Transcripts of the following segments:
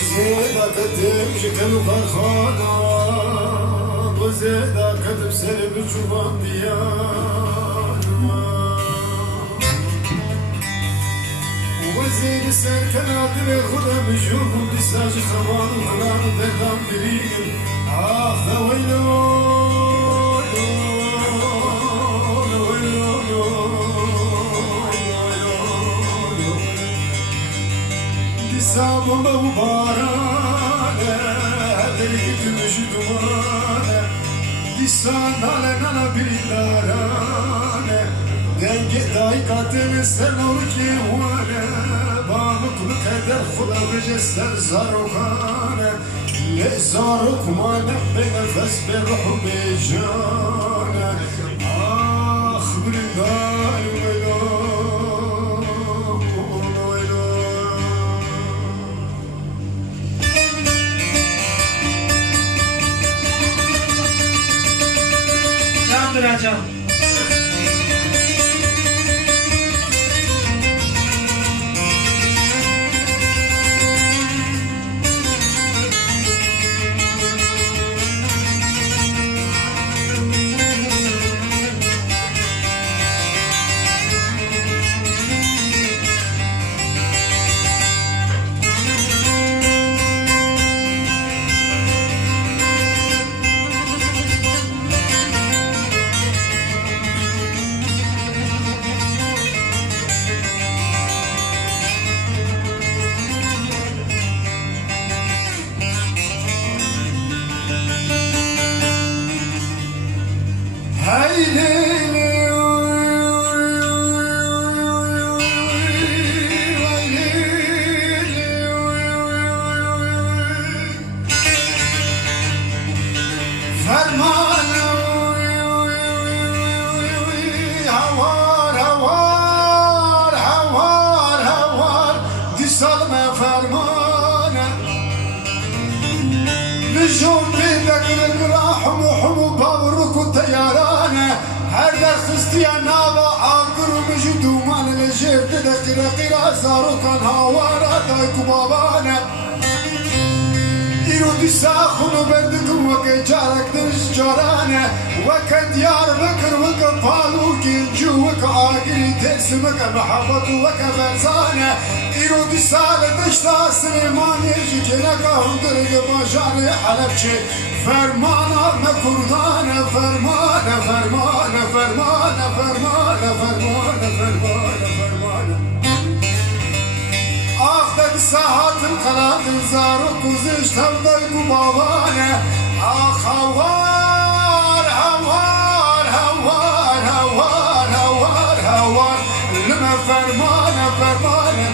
وزيدا كتب شكل فرخانا وزيدا كتب سرب جوان ديانا وزيد سر كنادر خدا بجوه لساج خوان وغلان دردان بريم آخ ويلو Sabun mübarane, deli gümüş dumane, disan nale nala bilarane, denge day katene sen ol ki vane, bağlık bu kader khuda becer zarokane, le zarok mane be nefes be ruh be jane, ah brindal velo. Duracağım. نجوم بيدك الراحم وحمو باورك وطيرانه هر خستي نابا عاقر مجدو مان الجيب بدك رقيرا زارو كان هوارا دايك بابانه إيرو دي ساخن بردكم وكي جارك درش جارانه وكا ديار بكر وكا بالو كنجو وكا عاقري تسمك محبط وكا فرزانه إيرو دي سال دشتا سليمان يجي كنكا هندرق مجاري حلبشي فرمانا مكردانا فرمانا فرمانا فرمانا فرمانا فرمانا فرمانا فرمانا آخدك ساعات القلاد زارك وزيش تبدأك بابانا آخ هوار هوار هوار هوار هوار هوار لما فرمانا فرمانا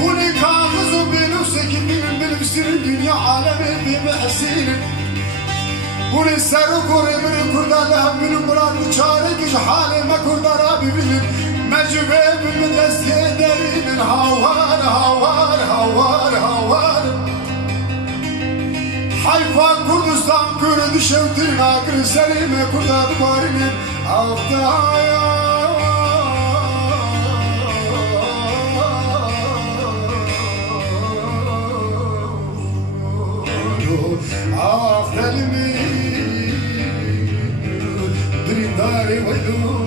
هوني كاغز وبنفسك بنفسر الدنيا عالمي بمحسينك هوني سرق ورمر كردا لهم من مراد وشارك حالي ما كردا رابي بلن مجبب من دستي دارين هوار هوار هوار هوار Hayfa Kurdistan Kürdü şevtin akır selime kurda duvarının aftaya Aftelimi Brindare vaydu